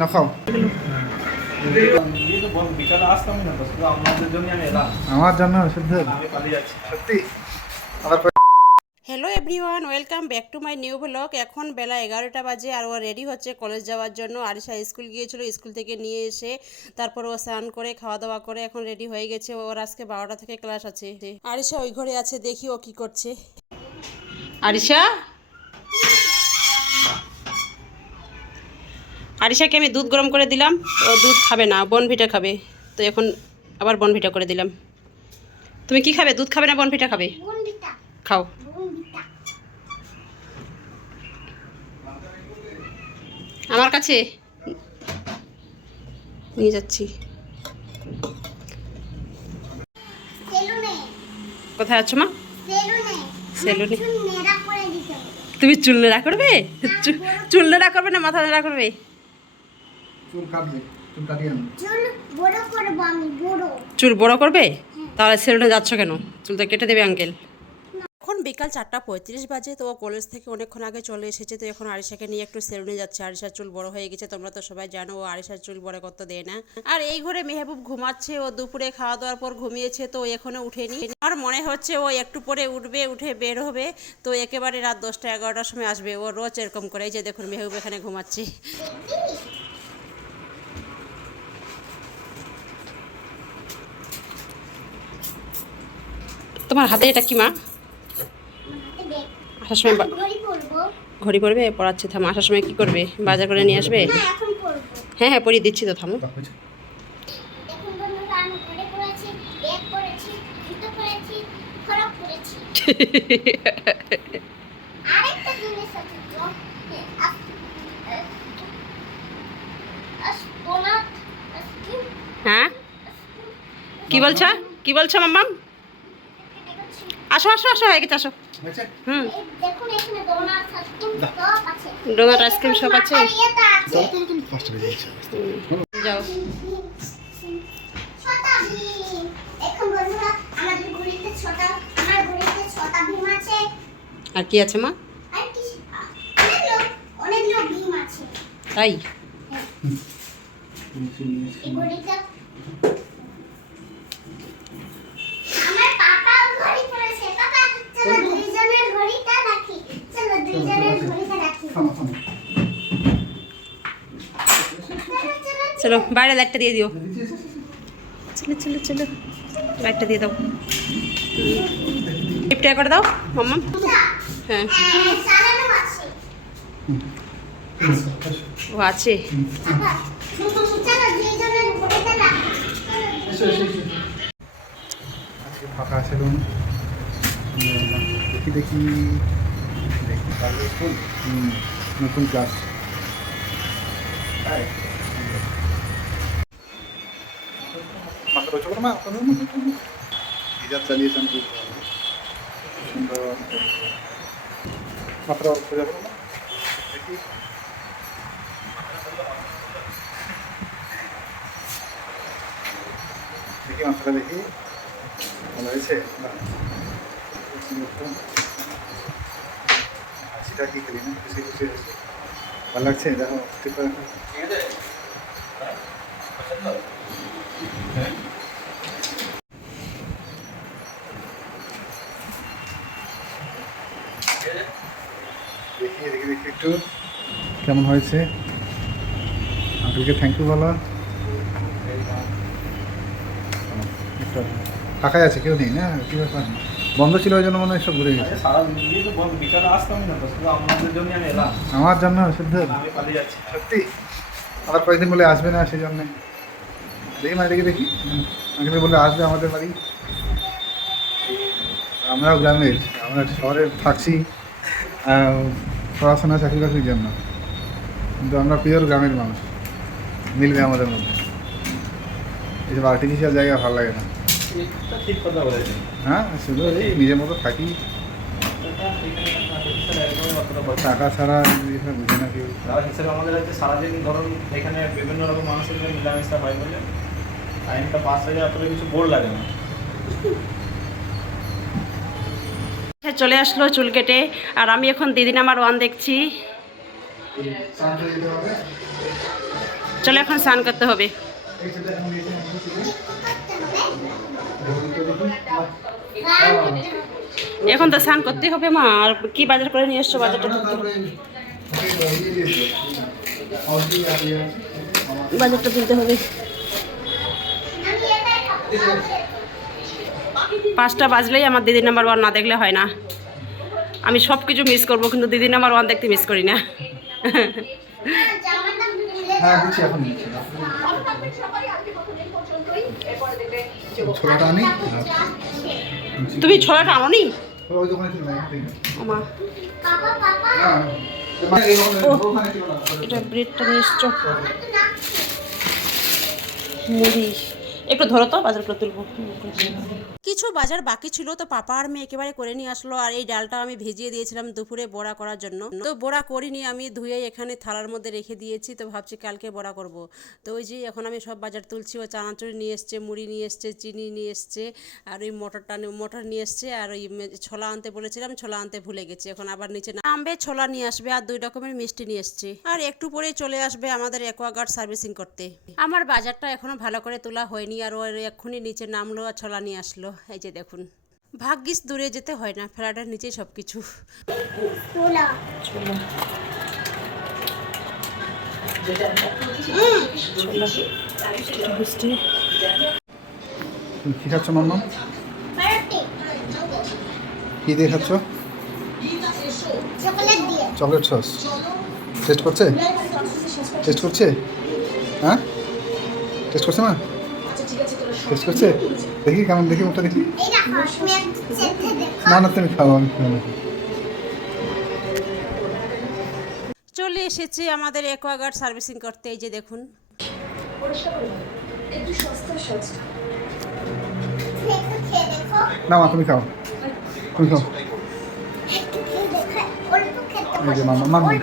না খাও, আমার জন্য শুদ্ধ সত্যি। Hello everyone, welcome back to my new blog. এখন বেলা 11টা বাজে আর ও রেডি হচ্ছে কলেজ যাওয়ার জন্য। আরিশা স্কুল গিয়েছিল, স্কুল থেকে নিয়ে এসে তারপর ও স্নান করে খাওয়া দাওয়া করে এখন রেডি হয়ে গেছে। ওর আজকে 12টা থেকে ক্লাস আছে। আরিশা ওই ঘরে আছে, দেখি ও কি করছে। আরিশা, আরিশাকে আমি দুধ গরম করে দিলাম, ও দুধ খাবে না, বনভিটা খাবে। তো এখন আবার বনভিটা করে দিলাম। তুমি কি খাবে? দুধ খাবে না বনভিটা খাবে? খাও। আমার কাছে নিয়ে যাচ্ছি। কোথায় আছো মা? সেলুনে। তুমি চুল নেড়া করবে? চুল নেড়া করবে না মাথা নেড়া করবে? চুল কাটবে, চুল কাটিয়ে আনো। চুল বড় করবে? তাহলে সেলুনে যাচ্ছ কেন? চুল তো কেটে দেবে আঙ্কেল। এখন বিকাল 4:35 বাজে। তো ও কলেজ থেকে অনেকক্ষণ আগে চলে এসেছে। তো এখন আরিশাকে নিয়ে একটু সেলুনে যাচ্ছে। আরিশার চুল বড় হয়ে গেছে, তোমরা তো সবাই জানো ও আরিশার চুল বড় করতে দেয় না। আর এই ঘরে মেহবুব ঘুমাচ্ছে, ও দুপুরে খাওয়া দাওয়ার পর ঘুমিয়েছে, তো এখনো উঠেনি। আর মনে হচ্ছে ও একটু পরে উঠবে, উঠে বের হবে। তো একেবারে রাত 10টা-11টার সময় আসবে। ও রোজ এরকম করে। এই যে দেখুন মেহবুব এখানে ঘুমাচ্ছে। তোমার হাতে এটা কি মা? আসার সময় ঘড়ি পরবে? পড়াচ্ছে, থামো। আসার সময় কি করবে? বাজার করে নিয়ে আসবে? হ্যাঁ হ্যাঁ, পরিয়ে দিচ্ছি তো, থামো। হ্যাঁ, কি বলছো? কি বলছো মাম্মাম? আসো আসো আসো, হয়ে গেছে, আসো। হুম, ডোনাট আইসক্রিম সব আছে। যাও। আর কি আছে মা? তাই? চলো বাইরে লাইটটা দিয়ে দিও। চলো চলো চলো, লাইটটা দিয়ে দাও। লিফটটা করে দাও মাম্মা। হ্যাঁ, ও আছে। ফাঁকা সেলুন, দেখি দেখি দেখি নতুন ক্লাস। মাথা রয়েছে করে মা, হিজাব চালিয়েছেন খুব সুন্দর। মাত্রা অল্প যাবো না, দেখি দেখি মাত্রা দেখি, ভালো হয়েছে। হাসিটা কি করি না, খুশি খুশি হয়েছে, ভালো লাগছে। দেখো ঠিক করে দেখি দেখি দেখি একটু কেমন হয়েছে। আঙ্কেলকে থ্যাংক ইউ বলো। ফাঁকাই আছে, কেউ নেই না? কি ব্যাপার, বন্ধ ছিল ওই জন্য মনে হয় সব ঘুরে গেছে। আমার জন্য শুদ্ধ সত্যি। আবার কয়েকদিন বলে আসবে না, সেই জন্যে দেখি মানে দেখি দেখি আঙ্কেল বলে আসবে আমাদের বাড়ি। আমরাও গ্রামের, আমরা শহরে থাকছি পড়াশোনা চাকরি বাকরির জন্য, কিন্তু আমরা পিওর গ্রামের মানুষ। মিলবে আমাদের মধ্যে, এইসব আর্টিফিশিয়াল জায়গা ভালো লাগে না। ঠিক কথা বলেছেন। হ্যাঁ, শুধু এই নিজের মতো থাকি, টাকা ছাড়া বুঝে না কেউ। হিসেবে আমাদের হচ্ছে সারাদিন ধরুন এখানে বিভিন্ন রকম মানুষের সাথে মেলামেশা হয় বলে টাইমটা পাস হয়ে যায়, আসলে কিছু বোর লাগে না। চলে আসলো চুল কেটে, আর আমি এখন দিদি নাম্বার 1 দেখছি। স্নান করে যেতে হবে। চলো এখন স্নান করতে হবে। এই সেটা এখন দিয়েছি, এখন দিবি। এখন তো স্নান করতেই হবে মা। আর কি বাজার করে নিয়ে এসছো? বাজারটা তো বাজারটা তুলতে হবে। 5টা বাজলেই আমার দিদি নাম্বার 1 না দেখলে হয় না। আমি সব কিছু মিস করবো, কিন্তু দিদি নাম্বার 1 দেখতে মিস করি না। হ্যাঁ দিচ্ছি, এখন দিচ্ছি। ছোলাটা আনি। তুমি ছোলাটা আনোনি? ওই দোকানে ছিল না, এখানে। মা হ্যাঁ, মানে এই ওখানে ছিল না। এটা ব্রেডটা নিয়ে এসছো, মুড়ি একটু ধরো তো, বাজার করে তুলবো। কিছু বাজার বাকি ছিল, তো পাপা আর মেয়ে একেবারে করে নিয়ে আসলো। আর এই ডালটা আমি ভিজিয়ে দিয়েছিলাম দুপুরে বড়া করার জন্য, তো বড়া করিনি আমি, ধুয়ে এখানে থালার মধ্যে রেখে দিয়েছি। তো ভাবছি কালকে বড়া করব। তো ওই যে এখন আমি সব বাজার তুলছি। ও চানাচুরি নিয়ে এসছে, মুড়ি নিয়ে এসছে, চিনি নিয়ে এসছে, আর ওই মটর নিয়ে এসছে, আর ওই ছোলা আনতে বলেছিলাম, ছোলা আনতে ভুলে গেছি। এখন আবার নিচে নামবে, ছোলা নিয়ে আসবে, আর 2 রকমের মিষ্টি নিয়ে এসছে। আর একটু পরেই চলে আসবে আমাদের অ্যাকোয়াগার্ড সার্ভিসিং করতে। আমার বাজারটা এখনো ভালো করে তোলা হয়নি, আর ওর এক্ষুনি নিচে নামলো আর ছোলা নিয়ে আসলো। এই যে দেখুন, ভাগ্যিস দূরে যেতে হয় না, ফ্ল্যাটের নিচেই সব কিছু। কি খাচ্ছ মাম্মা? কি দিয়ে খাচ্ছ? Chocolate sauce. টেস্ট করছে? টেস্ট করছে? হ্যাঁ টেস্ট করছে না? টেস্ট করছে? দেখি কেমন, দেখি ওটা দেখি। না না তুমি খাও, আমি খাবো না। চলে এসেছে আমাদের অ্যাকোয়াগার্ড সার্ভিসিং করতে। এই যে দেখুন, না মা তুমি খাও, তুমি খাও। এই যে মামা মাম্মি।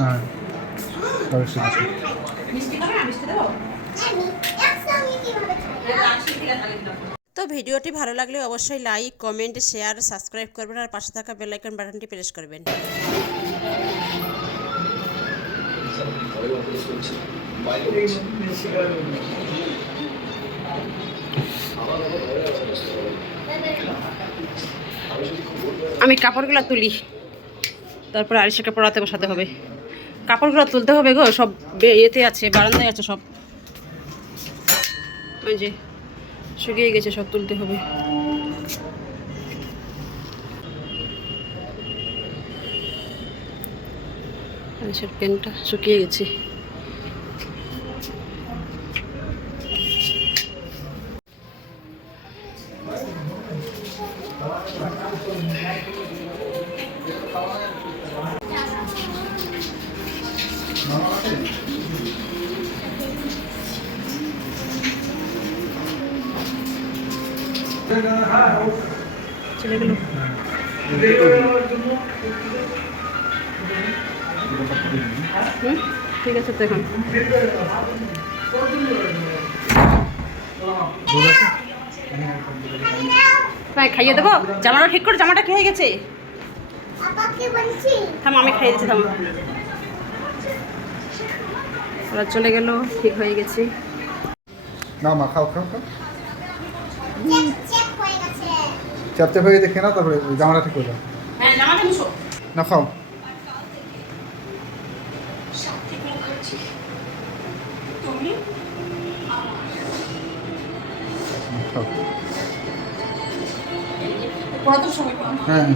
হ্যাঁ অবশ্যই। তো ভিডিওটি ভালো লাগলে অবশ্যই লাইক, কমেন্ট, শেয়ার, সাবস্ক্রাইব করবেন, আর পাশে থাকা বেল আইকন বাটনটি প্রেস করবেন। আমি কাপড়গুলো তুলি, তারপরে আরিশাকে পড়াতে বসাতে হবে। কাপড়গুলো তুলতে হবে গো, সব ইয়েতে আছে, বারান্দায় আছে সব। ওই যে শুকিয়ে গেছে, সব তুলতে হবে। আরিশার প্যান্টটা শুকিয়ে গেছে। চলে গেল। ঠিক আছে তো এখন তাই খাইয়ে দেবো। জামাটা ঠিক করে, জামাটা কি হয়ে গেছে? থাম, আমি খাইয়ে দিচ্ছি, থাম। ওরা চলে গেল, ঠিক হয়ে গেছে। না মা খাও খাও খাও। চাপ চাপ হয়ে গেছে, খেয়ে নাও, তারপরে জামাটা ঠিক করে দাও। হ্যাঁ, জামাটা মুছো। না খাও। খাও। হ্যাঁ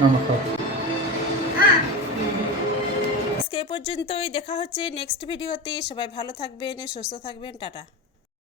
না মা খাও। আজকে এ পর্যন্তই, দেখা হচ্ছে নেক্সট ভিডিওতে। সবাই ভালো থাকবেন, সুস্থ থাকবেন, টাটা।